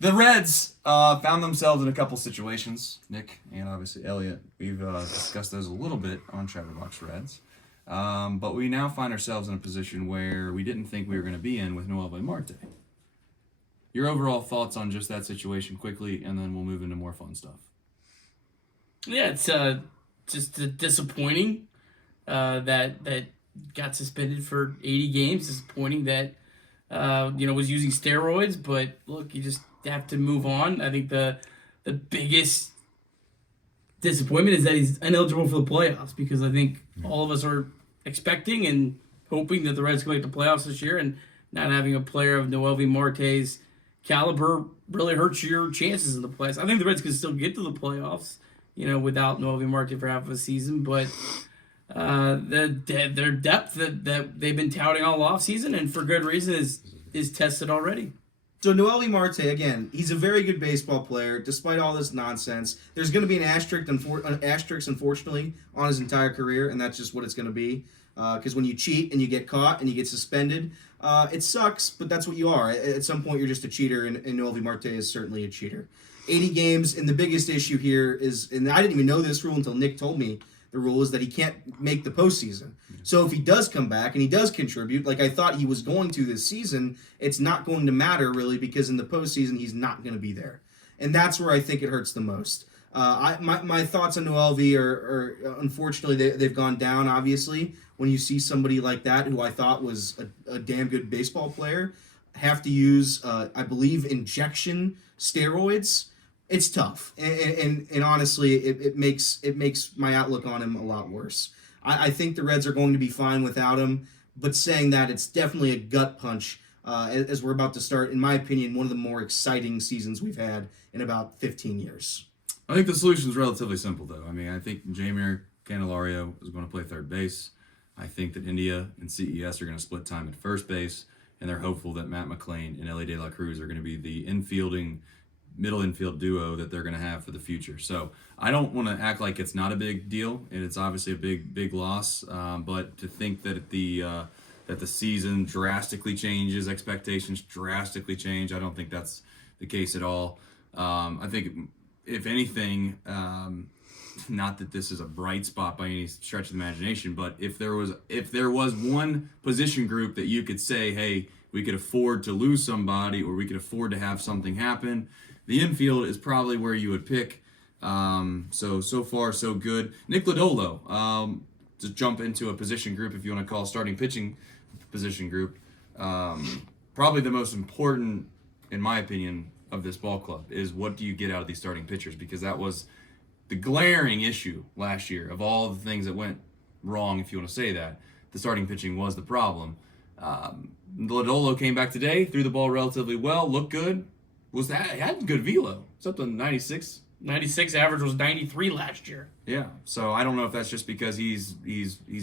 The Reds found themselves in a couple situations. Nick and obviously Elliot. We've discussed those a little bit on Chatterbox Reds. But we now find ourselves in a position where we didn't think we were going to be in with Noelvi Marte. Your overall thoughts on just that situation quickly, and then we'll move into more fun stuff. Yeah, it's just disappointing that got suspended for 80 games. Disappointing that was using steroids, but look, you just have to move on. I think the biggest disappointment is that he's ineligible for the playoffs, because I think all of us are expecting and hoping that the Reds can make the playoffs this year, and not having a player of Noelvi Marte's caliber really hurts your chances in the playoffs. I think the Reds can still get to the playoffs, without Noelvi Marte for half of a season, but their depth that they've been touting all offseason, and for good reason, is tested already. So Noelvi Marte, again, he's a very good baseball player, despite all this nonsense. There's going to be an asterisk, unfortunately, on his entire career, and that's just what it's going to be. Because when you cheat and you get caught and you get suspended, it sucks, but that's what you are. At some point, you're just a cheater, and Noelvi Marte is certainly a cheater. 80 games, and the biggest issue here is, and I didn't even know this rule until Nick told me, the rule is that he can't make the postseason. So if he does come back and he does contribute, like I thought he was going to this season, it's not going to matter really, because in the postseason he's not going to be there, and that's where I think it hurts the most. My thoughts on Noelvi are unfortunately they've gone down. Obviously, when you see somebody like that, who I thought was a damn good baseball player, have to use I believe injection steroids. It's tough, and honestly, it makes my outlook on him a lot worse. I think the Reds are going to be fine without him, but saying that, it's definitely a gut punch as we're about to start, in my opinion, one of the more exciting seasons we've had in about 15 years. I think the solution is relatively simple, though. I mean, I think Jeimer Candelario is going to play third base. I think that India and CES are going to split time at first base, and they're hopeful that Matt McClain and Ellie De La Cruz are going to be the middle infield duo that they're going to have for the future. So I don't want to act like it's not a big deal, and it's obviously a big loss. But to think that the season drastically changes, expectations drastically change, I don't think that's the case at all. I think, if anything, not that this is a bright spot by any stretch of the imagination, but if there was one position group that you could say, hey, we could afford to lose somebody, or we could afford to have something happen, the infield is probably where you would pick. So far, so good. Nick Lodolo, to jump into a position group, if you want to call starting pitching position group, probably the most important, in my opinion, of this ball club is what do you get out of these starting pitchers, because that was the glaring issue last year. Of all the things that went wrong, if you want to say that, the starting pitching was the problem. Lodolo came back today, threw the ball relatively well, looked good. He had good velo. It's up to 96. 96 average was 93 last year. Yeah, so I don't know if that's just because he's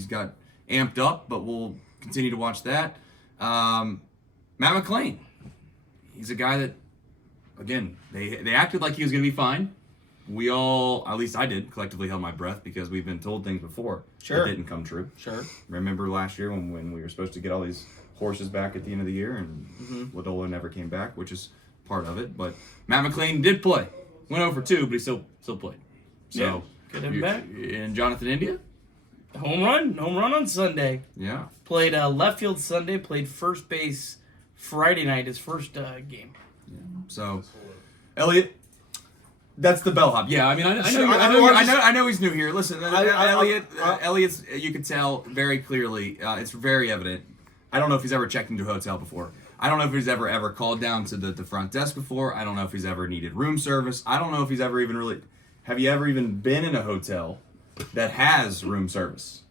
got amped up, but we'll continue to watch that. Matt McClain, he's a guy that, again, they acted like he was going to be fine. We all, at least I did, collectively held my breath, because we've been told things before that didn't come true. Sure. Remember last year when we were supposed to get all these horses back at the end of the year, and Lodolo never came back, which is part of it. But Matt McClain did play. Went over 2, but he still played. So good him back. And Jonathan India? Home run on Sunday. Yeah. Played left field Sunday, played first base Friday night, his first game. Yeah. So, Elliot, that's the bellhop. Yeah, I mean, I know he's new here. Listen, Elliot's, you can tell very clearly, it's very evident. I don't know if he's ever checked into a hotel before. I don't know if he's ever called down to the front desk before. I don't know if he's ever needed room service. I don't know if he's ever even really... Have you ever even been in a hotel that has room service?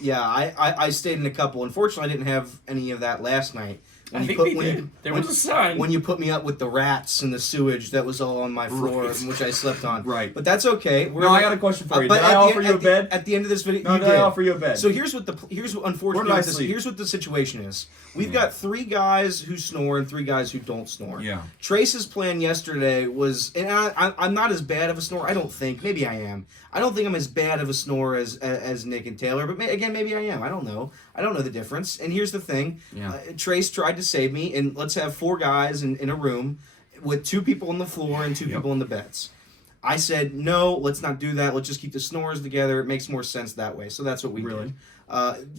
Yeah, I stayed in a couple. Unfortunately, I didn't have any of that last night. There was a sign. When you put me up with the rats and the sewage that was all on my floor, in which I slept on. Right. But that's okay. I got a question for you. Did I offer you a bed? At the end of this video, no, did I offer you a bed? So here's what the situation is. We've got 3 guys who snore and 3 guys who don't snore. Yeah. Trace's plan yesterday was, and I'm not as bad of a snorer. I don't think. Maybe I am. I don't think I'm as bad of a snorer as Nick and Taylor. But again, maybe I am. I don't know. I don't know the difference. And here's the thing. Yeah. Trace tried to save me, and let's have 4 guys in a room. with 2 people on the floor and 2 people in the beds. I said, no, let's not do that. Let's just keep the snores together. It makes more sense that way. So that's what we did.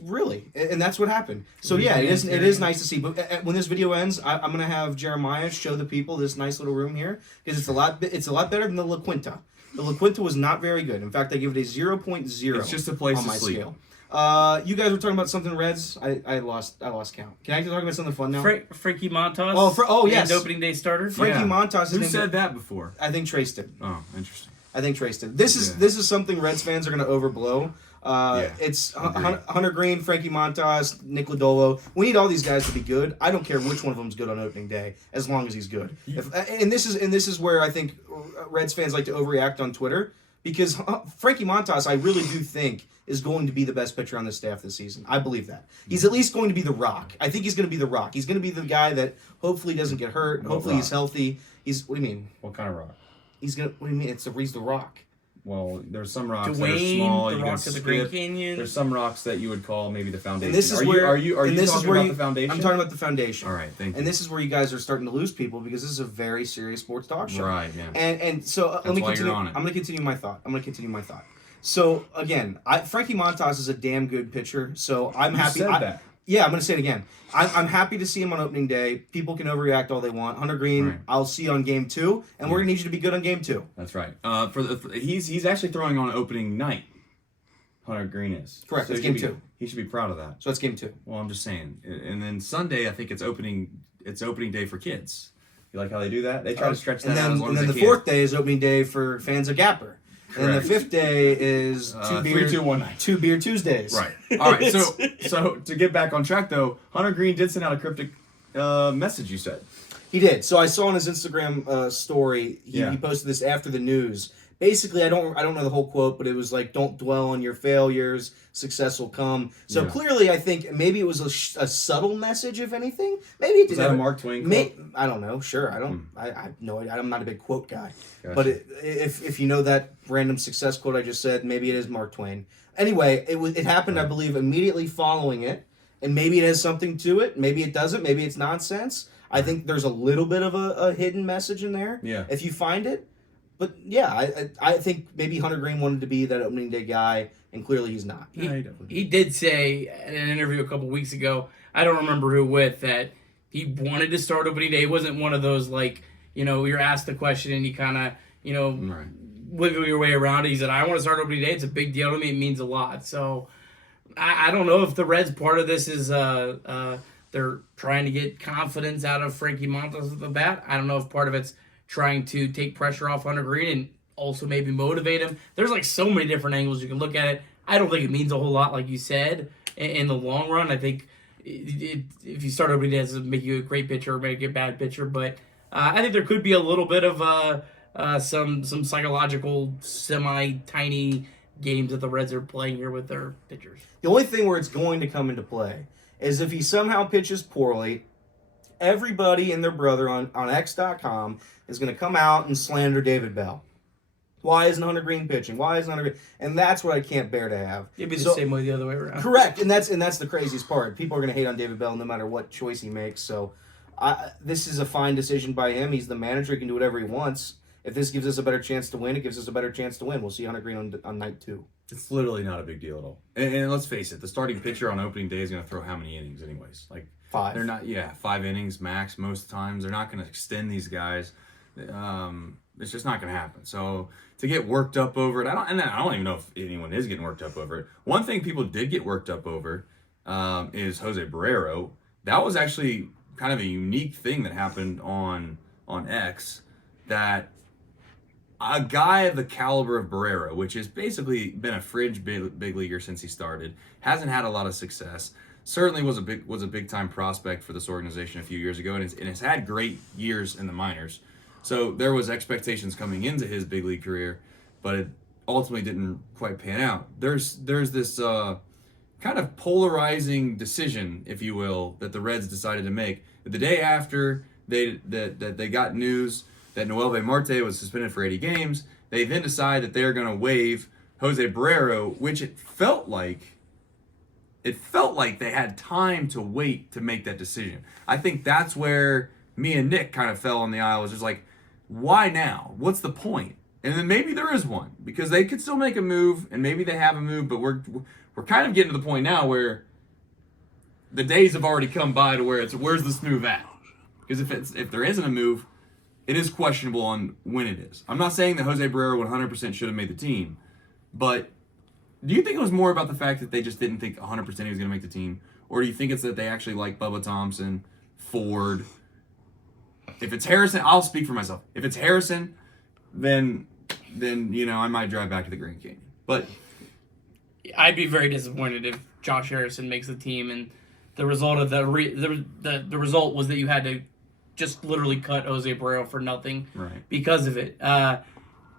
Really, and that's what happened. So yeah, it is nice to see. But when this video ends, I'm gonna have Jeremiah show the people this nice little room here because it's a lot better than the La Quinta. The La Quinta was not very good. In fact, I give it a 0.0. It's just a place on to my sleep. scale. You guys were talking about something Reds. I lost count. Can I talk about something fun now? Frankie Montas. Oh yes, and opening day starter. Frankie Montas. Who said that before? I think Trace did. Oh, interesting. I think Trace did. This is something Reds fans are going to overblow. It's Hunter Green, Frankie Montas, Nick Lodolo. We need all these guys to be good. I don't care which one of them's good on opening day, as long as he's good. And this is where I think Reds fans like to overreact on Twitter because Frankie Montas, I really do think, is going to be the best pitcher on the staff this season. I believe that. He's at least going to be the rock. I think he's going to be the rock. He's going to be the guy that hopefully doesn't get hurt. Hopefully he's healthy. What do you mean? What kind of rock? What do you mean? He's the rock. Well, there's some rocks Dwayne, that are small. the You can rock of the Grand skip. Canyon. There's some rocks that you would call maybe the foundation. And this is are you talking about the foundation? I'm talking about the foundation. All right, thank you. And this is where you guys are starting to lose people because this is a very serious sports talk show. Right, yeah. And so let me why continue. you're on it. I'm going to continue my thought. So again, Frankie Montas is a damn good pitcher. So I'm happy. Said that. Yeah, I'm going to say it again. I'm happy to see him on opening day. People can overreact all they want. Hunter Green, Right. I'll see you on game 2, and we're going to need you to be good on game 2. That's right. He's actually throwing on opening night. Hunter Green is Correct. It's game 2. He should be proud of that. So that's game 2. Well, I'm just saying. And then Sunday, I think it's opening day for kids. You like how they do that? They try to stretch that out as long as they And then the 4th day is opening day for fans of Gapper. And then the 5th day is 3, 2, 1 night. 2 beer Tuesdays. Right. All right. So to get back on track though, Hunter Green did send out a cryptic message. You said he did. So I saw on his Instagram story he posted this after the news. Basically, I don't know the whole quote, but it was like, "Don't dwell on your failures. Success will come." So clearly, I think maybe it was a subtle message, if anything. Maybe it did. Was that a Mark Twain quote? I don't know. Sure, I don't. I have no idea. I'm not a big quote guy. Gotcha. But if you know that random success quote I just said, maybe it is Mark Twain. Anyway, it happened, I believe, immediately following it, and maybe it has something to it. Maybe it doesn't. Maybe it's nonsense. I think there's a little bit of a hidden message in there. Yeah. If you find it. But yeah, I think maybe Hunter Green wanted to be that opening day guy, and clearly he's not. He did say in an interview a couple weeks ago, I don't remember who with, that he wanted to start opening day. It wasn't one of those like, you're asked the question and you kind of, wiggle your way around it. He said, I want to start opening day. It's a big deal to me. It means a lot. So I don't know if the Reds part of this is they're trying to get confidence out of Frankie Montas at the bat. I don't know if part of it's trying to take pressure off Hunter Green and also maybe motivate him. There's like so many different angles you can look at it. I don't think it means a whole lot, like you said, in the long run. I think if you start opening day, it doesn't make you a great pitcher or make you a bad pitcher. But I think there could be a little bit of some psychological, semi-tiny games that the Reds are playing here with their pitchers. The only thing where it's going to come into play is if he somehow pitches poorly, everybody and their brother on X.com is going to come out and slander David Bell. Why isn't Hunter Green pitching? Why isn't Hunter Green? And that's what I can't bear to have. It'd be the same way the other way around. Correct, and that's the craziest part. People are going to hate on David Bell no matter what choice he makes. So this is a fine decision by him. He's the manager. He can do whatever he wants. If this gives us a better chance to win, it gives us a better chance to win. We'll see Hunter Green on night 2. it's literally not a big deal at all. And let's face it, the starting pitcher on opening day is going to throw how many innings anyways? Like 5. They're not. 5 innings max most times. They're not going to extend these guys. It's just not going to happen. So to get worked up over it, I don't even know if anyone is getting worked up over it. One thing people did get worked up over is Jose Barrero. That was actually kind of a unique thing that happened on X, that a guy of the caliber of Barrero, which has basically been a fringe big leaguer since he started, hasn't had a lot of success. Certainly was a big time prospect for this organization a few years ago, and it's had great years in the minors. So there was expectations coming into his big league career, but it ultimately didn't quite pan out. There's this kind of polarizing decision, if you will, that the Reds decided to make. The day after they got news that Noelvi Marte was suspended for 80 games, they then decide that they're going to waive Jose Barrero, which it felt like they had time to wait to make that decision. I think that's where me and Nick kind of fell on the aisle. It was just like, why now? What's the point? And then maybe there is one, because they could still make a move, and maybe they have a move, but we're kind of getting to the point now where the days have already come by to where it's, where's this move at? Because if there isn't a move, it is questionable on when it is. I'm not saying that Jose Barrero 100% should have made the team, but do you think it was more about the fact that they just didn't think 100% he was going to make the team? Or do you think it's that they actually like Bubba Thompson, Ford? If it's Harrison, I'll speak for myself. If it's Harrison, then I might drive back to the Grand Canyon. But I'd be very disappointed if Josh Harrison makes the team, and the result of the result was that you had to just literally cut Jose Barrero for nothing because of it.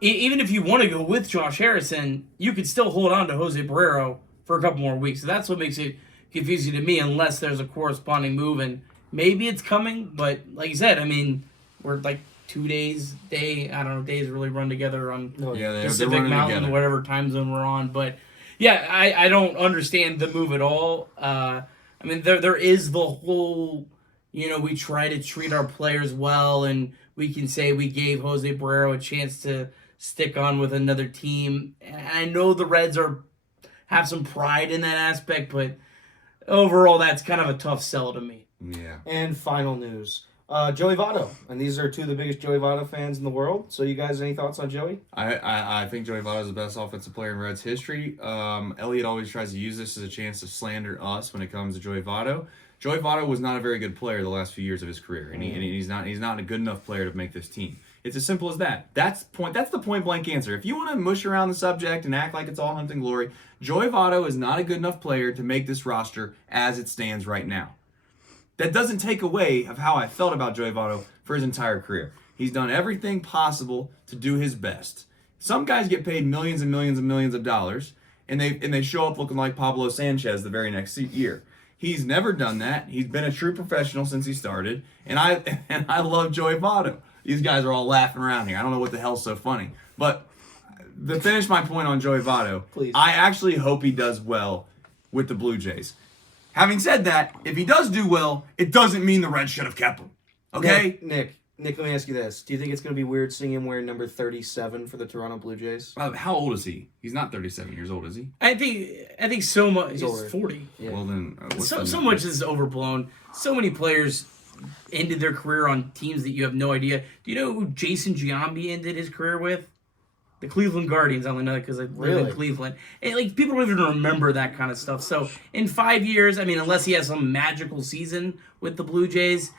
Even if you want to go with Josh Harrison, you could still hold on to Jose Barrero for a couple more weeks. So that's what makes it confusing to me, unless there's a corresponding move, and maybe it's coming. But like you said, I mean, we're like 2 days, days really run together on Pacific Mountain, whatever time zone we're on. But yeah, I don't understand the move at all. I mean, there is the whole, we try to treat our players well, and we can say we gave Jose Barrero a chance to stick on with another team. And I know the Reds have some pride in that aspect, but overall, that's kind of a tough sell to me. Yeah. And final news. Joey Votto. And these are two of the biggest Joey Votto fans in the world. So you guys, any thoughts on Joey? I think Joey Votto is the best offensive player in Reds history. Elliot always tries to use this as a chance to slander us when it comes to Joey Votto. Joey Votto was not a very good player the last few years of his career, and he's not a good enough player to make this team. It's as simple as that. That's the point blank answer. If you want to mush around the subject and act like it's all hunting glory, Joey Votto is not a good enough player to make this roster as it stands right now. That doesn't take away of how I felt about Joey Votto for his entire career. He's done everything possible to do his best. Some guys get paid millions and millions and millions of dollars, and they show up looking like Pablo Sanchez the very next year. He's never done that. He's been a true professional since he started, and I love Joey Votto. These guys are all laughing around here. I don't know what the hell's so funny. But to finish my point on Joey Votto, please, I actually hope he does well with the Blue Jays. Having said that, if he does do well, it doesn't mean the Reds should have kept him. Okay? Nick, let me ask you this. Do you think it's going to be weird seeing him wearing number 37 for the Toronto Blue Jays? How old is he? He's not 37 years old, is he? I think so much. He's 40. Yeah. Well, then... so much is overblown. So many players ended their career on teams that you have no idea. Do you know who Jason Giambi ended his career with? The Cleveland Guardians. I only know because I live in Cleveland. And people don't even remember that kind of stuff. So in 5 years, I mean, unless he has some magical season with the Blue Jays,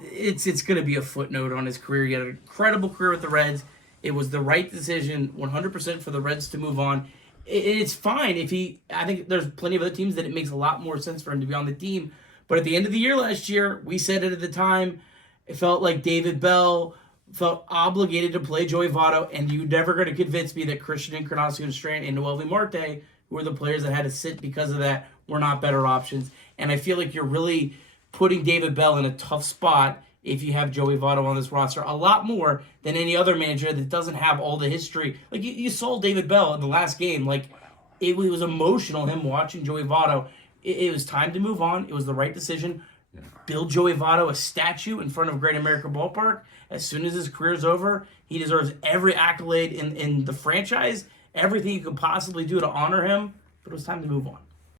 it's going to be a footnote on his career. He had an incredible career with the Reds. It was the right decision, 100% for the Reds to move on. It's fine if I think there's plenty of other teams that it makes a lot more sense for him to be on the team. But at the end of the year last year, we said it at the time, it felt like David Bell felt obligated to play Joey Votto, and you're never going to convince me that Christian Encarnacion Strand and Noelvi Marte, who were the players that had to sit because of that, were not better options. And I feel like you're really putting David Bell in a tough spot if you have Joey Votto on this roster, a lot more than any other manager that doesn't have all the history. Like, you saw David Bell in the last game. Like, it was emotional, him watching Joey Votto. It was time to move on. It was the right decision. Yeah. Build Joey Votto a statue in front of Great America Ballpark. As soon as his career's over, he deserves every accolade in the franchise, everything you could possibly do to honor him. But it was time to move on.